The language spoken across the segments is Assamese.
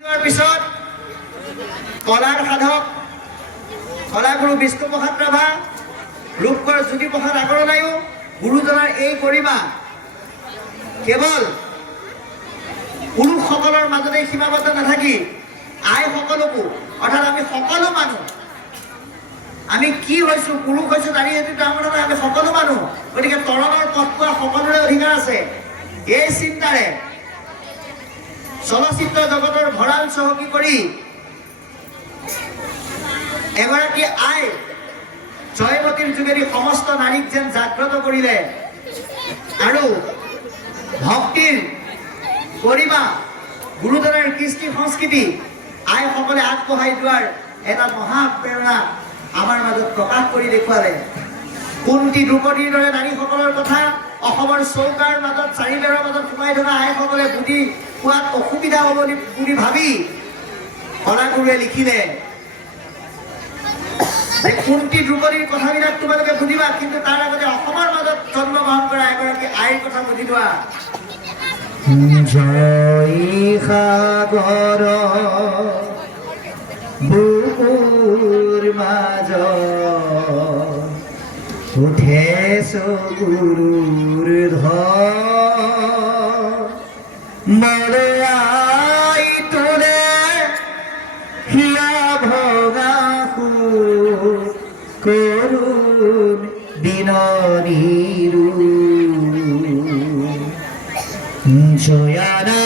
পিছত কলাৰ সাধক কলাগুৰু বিষ্ণুপ্ৰসাদ ৰাভা, ৰূপকৰ জ্যোতিপ্ৰসাদ আগৰৱালায়ো গুৰুজনাৰ এই গৰিমা কেৱল পুৰুষসকলৰ মাজতে সীমাবদ্ধ নাথাকি আইসকলকো, অৰ্থাৎ আমি সকলো মানুহ, আমি কি হৈছো, পুৰুষ হৈছো তাৰি এইটো ডাঙৰ কথা নহয়, আমি সকলো মানুহ, গতিকে তৰণৰ পথ পোৱা সকলোৰে অধিকাৰ আছে। এই চিন্তাৰে চলচ্চিত্ৰ জগতৰ ভঁৰাল চহকী কৰি এগৰাকী আই জয়মতীৰ যোগেদি সমস্ত নাৰীক যেন জাগ্ৰত কৰিলে আৰু ভক্তিৰ গৰিমা গুৰুজনাৰ কৃষ্টি সংস্কৃতি আইসকলে আগবঢ়াই যোৱাৰ এটা মহাপ্ৰেৰণা আমাৰ মাজত প্ৰকাশ কৰি দেখুৱালে। কুন্তি দ্ৰৌপদীৰ দৰে নাৰীসকলৰ কথা অসমৰ চৌকাৰ মাজত চাৰিবেৰৰ মাজত সোমাই থকা আইসকলে বুজি পোৱাত অসুবিধা হ'ব বুলি ভাবি কলাগুৰুৱে লিখিলে যে কুন্তি দ্ৰৌপদীৰ কথাবিলাক তোমালোকে বুজিবা, কিন্তু তাৰ আগতে অসমৰ মাজত জন্মগ্ৰহণ কৰা এগৰাকী আইৰ কথা বুজি লোৱা। জয় সাগৰ বুকুৰ মাজত উঠে চকুৰ মৰয়াই তোলে হিয়া ভগা কৰুণ বিননীৰু জয়ানা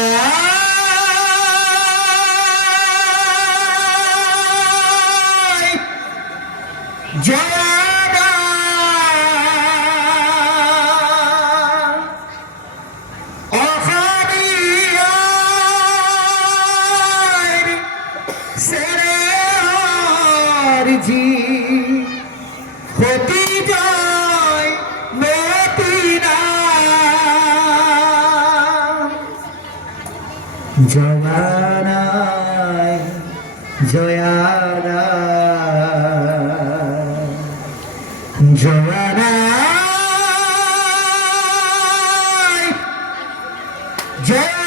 জয়ানা অখানিয়াৰ সেৰে জি হতি জয় মতিনা জয়ানায় জয়ানা জয়ানায় জয়ানায়।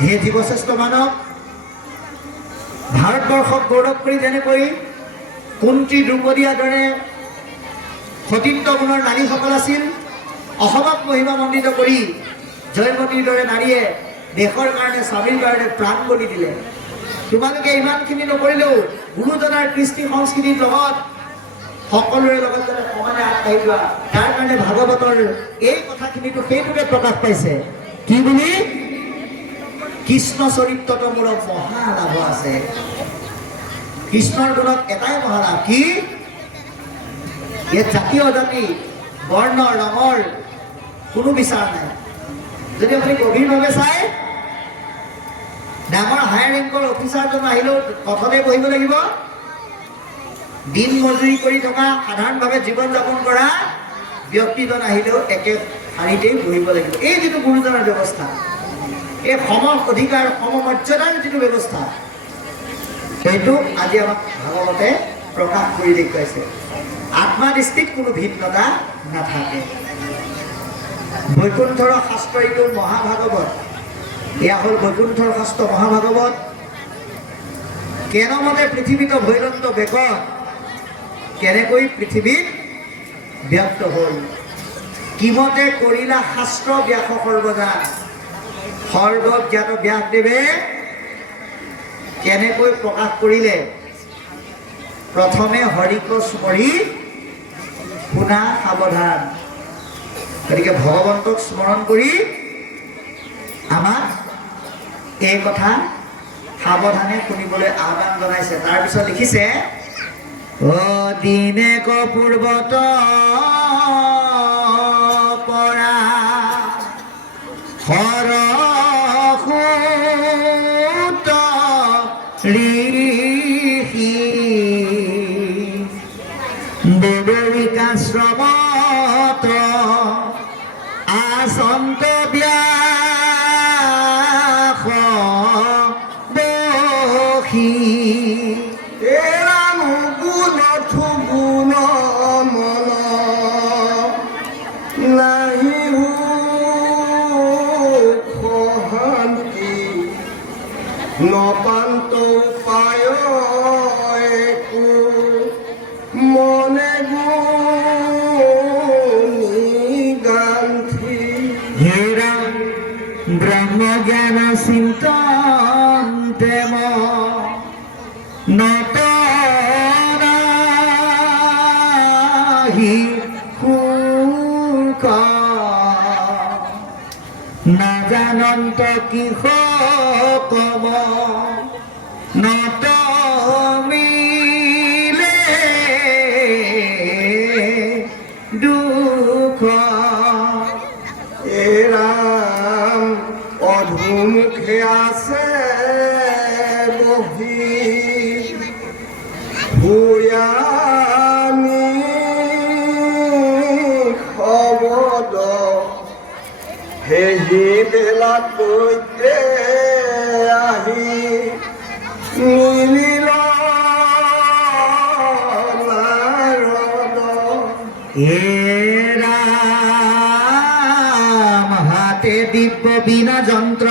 হে জীৱশ্ৰেষ্ঠ মানৱ, ভাৰতবৰ্ষক গৌৰৱ কৰি যেনেকৈ কুন্তি দ্ৰৌপদীৰ দৰে সতীত্ব গুণৰ নাৰীসকল আছিল, অসমক মহিমামণ্ডিত কৰি জয়মতীৰ দৰে নাৰীয়ে দেশৰ কাৰণে, স্বামীৰ কাৰণে প্ৰাণ বলি দিলে। তোমালোকে ইমানখিনি নকৰিলেও গুৰুজনাৰ কৃষ্টি সংস্কৃতিৰ লগত সকলোৰে লগত যাতে সমানে আগবাঢ়ি যোৱা, তাৰ কাৰণে ভাগৱতৰ এই কথাখিনিতো সেইটোকে প্ৰকাশ পাইছে। কি বুলি? কৃষ্ণ চৰিত্ৰত মোৰ মহালাভ আছে। কৃষ্ণৰ গুণত এটাই মহালাভ, কি? ইয়াত জাতি অজাতি বৰ্ণ ৰঙৰ কোনো বিচাৰ নাই। যদি আপুনি গভীৰভাৱে চাই, ডাঙৰ হায়াৰ ৰেংকৰ অফিচাৰজন আহিলেও পথতে বহিব লাগিব, দিন মজুৰি কৰি থকা সাধাৰণভাৱে জীৱন যাপন কৰা ব্যক্তিজন আহিলেও একে শাৰীতেই বহিব লাগিব। এই যিটো গুৰুজনাৰ ব্যৱস্থা, এই সম অধিকাৰ সমমৰ্যাদাৰ যিটো ব্যৱস্থা, সেইটো আজি আমাক ভাগৱতে প্ৰকাশ কৰি দেখুৱাইছে। আত্মাদৃষ্টিত কোনো ভিন্নতা নাথাকে। বৈকুণ্ঠৰ শাস্ত্ৰ এইটো মহাভাগৱত, এয়া হ'ল বৈকুণ্ঠৰ শাস্ত্ৰ মহাভাগৱত। কেনমতে পৃথিৱীত ভৈৰন্ত বেগত কেনেকৈ পৃথিৱীত ব্যক্ত হ'ল, কিমতে কৰিলা শাস্ত্ৰ ব্যাস সৰ্বজা, সৰ্বজ্ঞাত ব্যাসদেৱে কেনেকৈ প্ৰকাশ কৰিলে। প্ৰথমে হৰিক স্মৰি শুনা সাৱধান। গতিকে ভগৱন্তক স্মৰণ কৰি আমাক এই কথা সাৱধানে শুনিবলৈ আহ্বান জনাইছে। তাৰপিছত লিখিছে, দিনেক পূৰ্বত পৰা হৰসুত ঋষি বদৰিকাশ্ৰমত আসন্ত ব্যাস বসি এৰাম গুণ থুগুণ মন নাহি নপান্ত উপায় একো মনে গুণী গান্ধী হেৰা ব্ৰহ্ম জ্ঞান চিন্তন দেৱ নতনাহি সুখ নাজানন্ত কিহ কব নত মিলে দুখ এ ৰাম অধুমুখে আছে বহি ভূয়ানী শবদ সেহি বেলা কৈতে আহি মিলিল নাৰদ ৰাম হাতে দিব্য বিনা যন্ত্ৰ